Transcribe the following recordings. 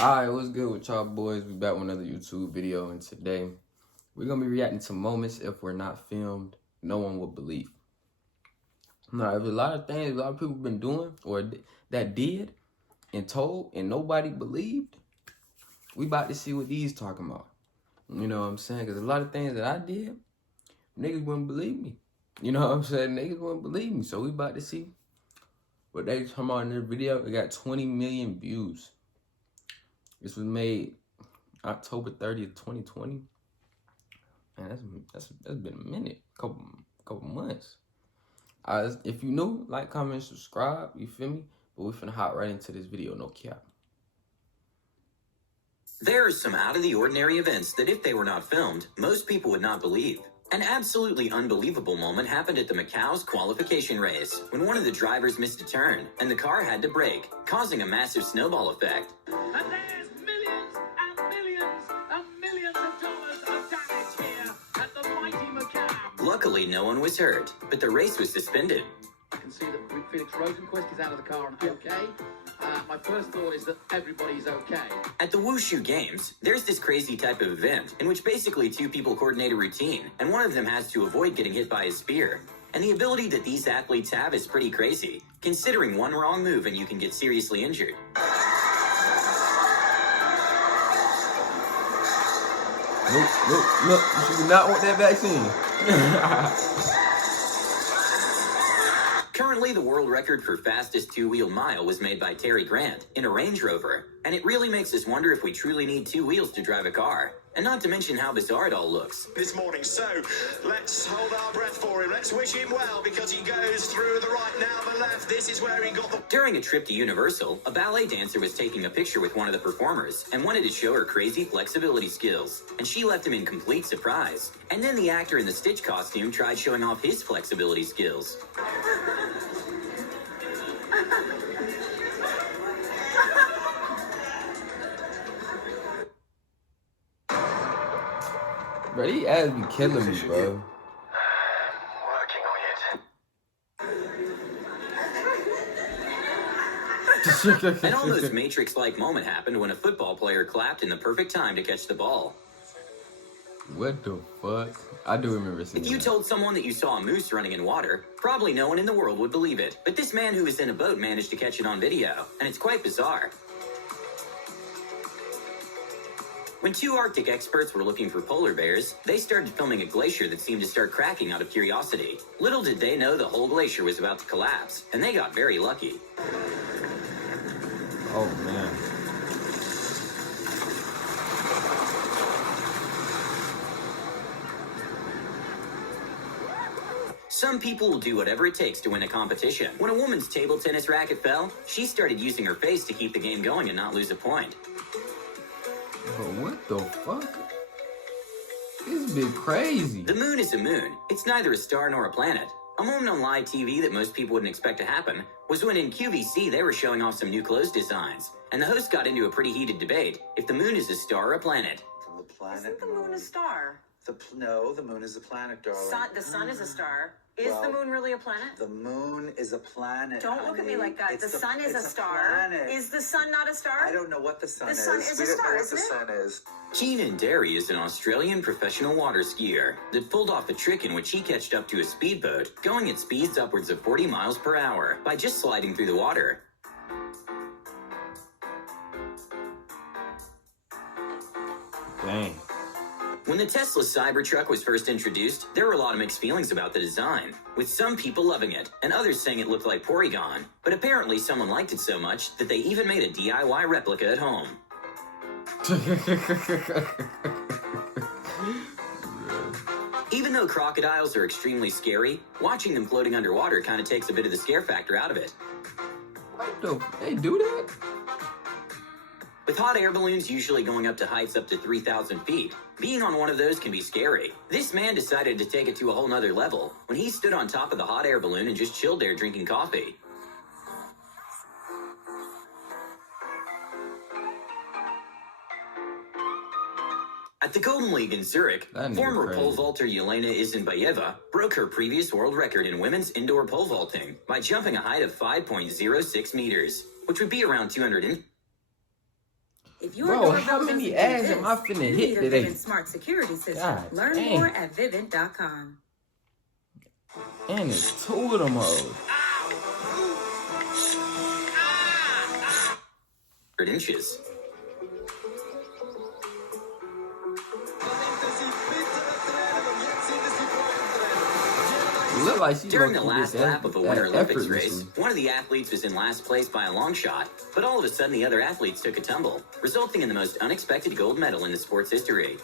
Alright, what's good with y'all boys? We back with another YouTube video, and today we're gonna be reacting to moments if we're not filmed, no one will believe. Now, there's a lot of things a lot of people been doing or that did and told and nobody believed. We about to see what these talking about. You know what I'm saying? Because a lot of things that I did, niggas wouldn't believe me. You know what I'm saying? Niggas wouldn't believe me. So we about to see what they talking about in this video. It got 20 million views. This was made October 30th, 2020. Man, that's been a minute, couple months. If you new, like, comment, subscribe, you feel me? But we finna hop right into this video, no cap. There are some out-of-the-ordinary events that if they were not filmed, most people would not believe. An absolutely unbelievable moment happened at the Macau's qualification race, when one of the drivers missed a turn, and the car had to brake, causing a massive snowball effect. And there's millions and millions and millions of dollars of damage here at the mighty Macau. Luckily, no one was hurt, but the race was suspended. I can see that Felix Rosenquist is out of the car and okay. My first thought is that everybody's okay. At the Wushu Games, there's this crazy type of event in which basically two people coordinate a routine, and one of them has to avoid getting hit by a spear. And the ability that these athletes have is pretty crazy, considering one wrong move and you can get seriously injured. Look, you do not want that vaccine. Currently, the world record for fastest two-wheel mile was made by Terry Grant in a Range Rover, and it really makes us wonder if we truly need two wheels to drive a car, and not to mention how bizarre it all looks. This morning, so let's hold our breath for him. Let's wish him well, because he goes through the right, now the left. This is where he got the... During a trip to Universal, a ballet dancer was taking a picture with one of the performers and wanted to show her crazy flexibility skills, and she left him in complete surprise. And then the actor in the Stitch costume tried showing off his flexibility skills. Bro, these ads be killing me, bro. Working on it. An almost Matrix-like moment happened when a football player clapped in the perfect time to catch the ball. What the fuck? I do remember seeing If you that. told someone that you saw a moose running in water, probably no one in the world would believe it. But this man who was in a boat managed to catch it on video, and it's quite bizarre. When two Arctic experts were looking for polar bears, they started filming a glacier that seemed to start cracking out of curiosity. Little did they know the whole glacier was about to collapse, and they got very lucky. Oh, man. Some people will do whatever it takes to win a competition. When a woman's table tennis racket fell, she started using her face to keep the game going and not lose a point. But what the fuck? This been crazy. The moon is a moon. It's neither a star nor a planet. A moment on live TV that most people wouldn't expect to happen was when in QVC they were showing off some new clothes designs, and the host got into a pretty heated debate if the moon is a star or a planet. The planet. Isn't the moon a star? No, the moon is a planet, darling. The sun is a star. Is the Well, moon really a planet? The moon is a planet. Don't look at me honey. like that. It's The sun is a it's star. planet. Is the sun not a star? I don't know what the sun is. The sun is a We don't star, know what the isn't it? sun is. Keenan Derry is an Australian professional water skier that pulled off a trick in which he catched up to a speedboat, going at speeds upwards of 40 miles per hour by just sliding through the water. Dang. When the Tesla Cybertruck was first introduced, there were a lot of mixed feelings about the design, with some people loving it and others saying it looked like Porygon. But apparently someone liked it so much that they even made a DIY replica at home. Even though crocodiles are extremely scary, watching them floating underwater kind of takes a bit of the scare factor out of it. What the? They do that? With hot air balloons usually going up to heights up to 3,000 feet, being on one of those can be scary. This man decided to take it to a whole nother level when he stood on top of the hot air balloon and just chilled there drinking coffee. At the Golden League in Zurich, That nigga former crazy. pole vaulter Yelena Isinbayeva broke her previous world record in women's indoor pole vaulting by jumping a height of 5.06 meters, which would be around 200 If If you're Bro, how many ads am I finna hit today? Vivint Smart Security System. God Learn dang. more at Vivint.com. And it's 2 of them hoes. 100 inches. It look like she During the low-key last did lap of a that Winter Olympics race, effortlessly. one of the athletes was in last place by a long shot, but all of a sudden the other athletes took a tumble, resulting in the most unexpected gold medal in the sport's history.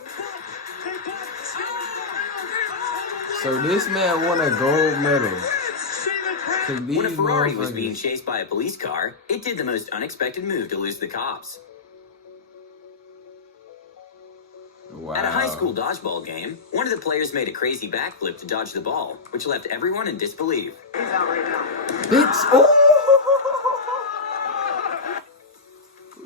So this man won a gold medal. When a Ferrari was being chased by a police car, it did the most unexpected move to lose the cops. Wow. At a high school dodgeball game, one of the players made a crazy backflip to dodge the ball, which left everyone in disbelief. Bitch. Oh!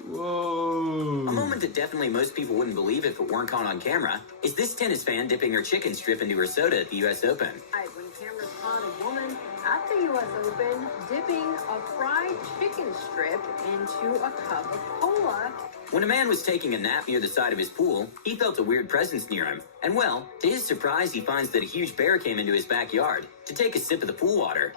Whoa. A moment that definitely most people wouldn't believe if it weren't caught on camera is this tennis fan dipping her chicken strip into her soda at the U.S. Open. When cameras caught a woman at the U.S. Open dipping a fried chicken strip into a cup of cola. When a man was taking a nap near the side of his pool, he felt a weird presence near him. And well, to his surprise, he finds that a huge bear came into his backyard to take a sip of the pool water.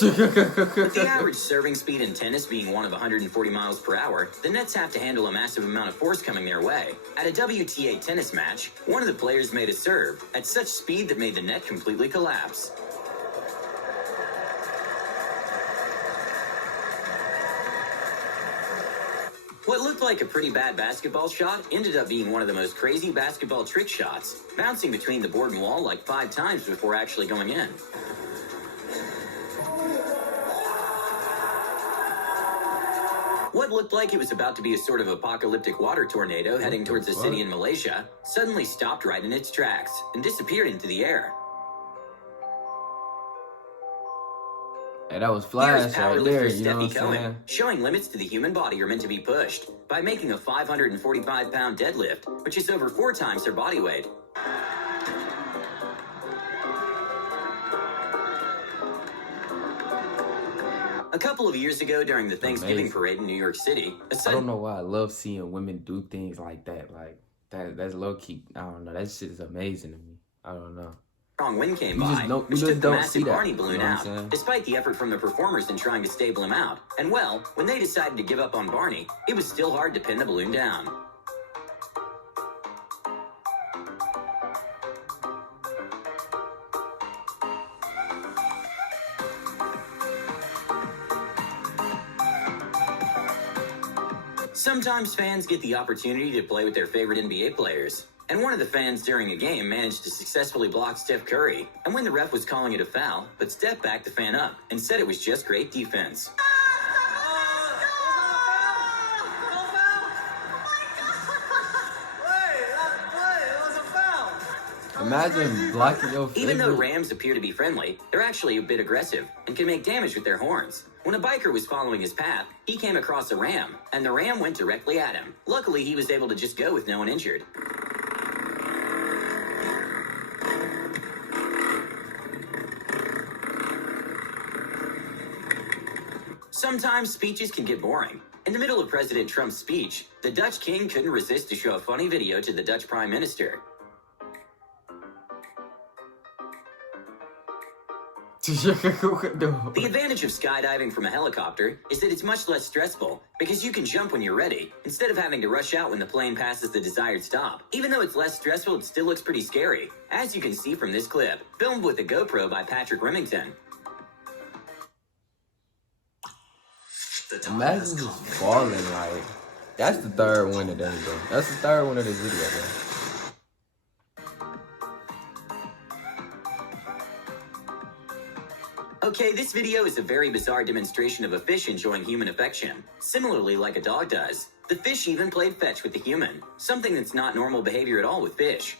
With the average serving speed in tennis being one of 140 miles per hour, the nets have to handle a massive amount of force coming their way. At a WTA tennis match, one of the players made a serve at such speed that made the net completely collapse. What looked like a pretty bad basketball shot ended up being one of the most crazy basketball trick shots, bouncing between the board and wall like 5 times before actually going in. What looked like it was about to be a sort of apocalyptic water tornado heading towards a city in Malaysia suddenly stopped right in its tracks and disappeared into the air. Hey, that was Here's flash right powerlifter there, you know what I'm Steffi Cohen saying? showing limits to the human body are meant to be pushed by making a 545-pound deadlift, which is over 4 times her body weight. A couple of years ago during the Thanksgiving Amazing. parade in New York City, I don't know why I love seeing women do things like that. Like that's low key. I don't know. That shit is amazing to me. I don't know. strong wind came You just by, don't- you which just took the don't see massive that, Barney balloon you know what I'm out, saying? despite the effort from the performers in trying to stable him out. And well, when they decided to give up on Barney, it was still hard to pin the balloon down. Sometimes fans get the opportunity to play with their favorite NBA players. And one of the fans during a game managed to successfully block Steph Curry. And when the ref was calling it a foul, but Steph backed the fan up and said it was just great defense. Imagine blocking your favorite. Even though rams appear to be friendly, they're actually a bit aggressive and can make damage with their horns. When a biker was following his path, he came across a ram, and the ram went directly at him. Luckily, he was able to just go with no one injured. Sometimes speeches can get boring. In the middle of President Trump's speech, the Dutch king couldn't resist to show a funny video to the Dutch prime minister. The advantage of skydiving from a helicopter is that it's much less stressful because you can jump when you're ready instead of having to rush out when the plane passes the desired stop. Even though it's less stressful, it still looks pretty scary, as you can see from this clip, filmed with a GoPro by Patrick Remington. Imagine just falling like. That's the third one today, bro. That's the third one of this video, bro. Okay, this video is a very bizarre demonstration of a fish enjoying human affection, similarly like a dog does. The fish even played fetch with the human, something that's not normal behavior at all with fish.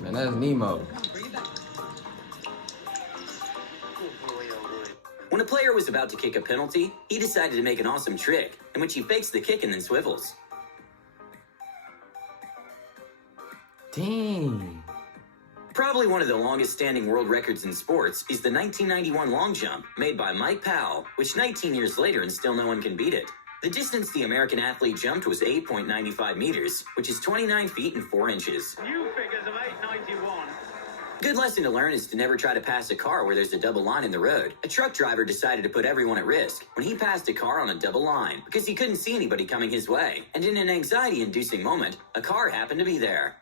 Man, that's Nemo. When a player was about to kick a penalty, he decided to make an awesome trick, in which he fakes the kick and then swivels. Dang. Probably one of the longest standing world records in sports is the 1991 long jump made by Mike Powell, which 19 years later and still no one can beat it. The distance the American athlete jumped was 8.95 meters, which is 29 feet and 4 inches. New figures of 891. Good lesson to learn is to never try to pass a car where there's a double line in the road. A truck driver decided to put everyone at risk when he passed a car on a double line because he couldn't see anybody coming his way. And in an anxiety-inducing moment, a car happened to be there.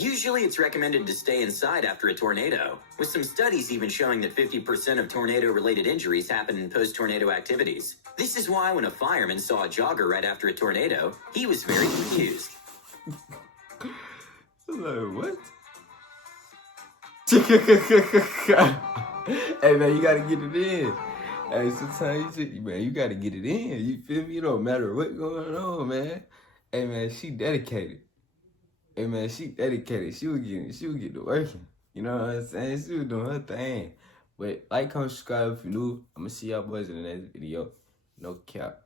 Usually it's recommended to stay inside after a tornado, with some studies even showing that 50% of tornado-related injuries happen in post-tornado activities. This is why when a fireman saw a jogger right after a tornado, he was very confused. Like, what? Hey, man, you gotta get it in. Hey, sometimes you gotta get it in. You feel me? It don't matter what's going on, man. Hey, man, she dedicated. Hey, man, she dedicated. She was getting to working. You know what I'm saying? She was doing her thing. But like, comment, subscribe if you're new. I'm gonna see y'all boys in the next video. No cap.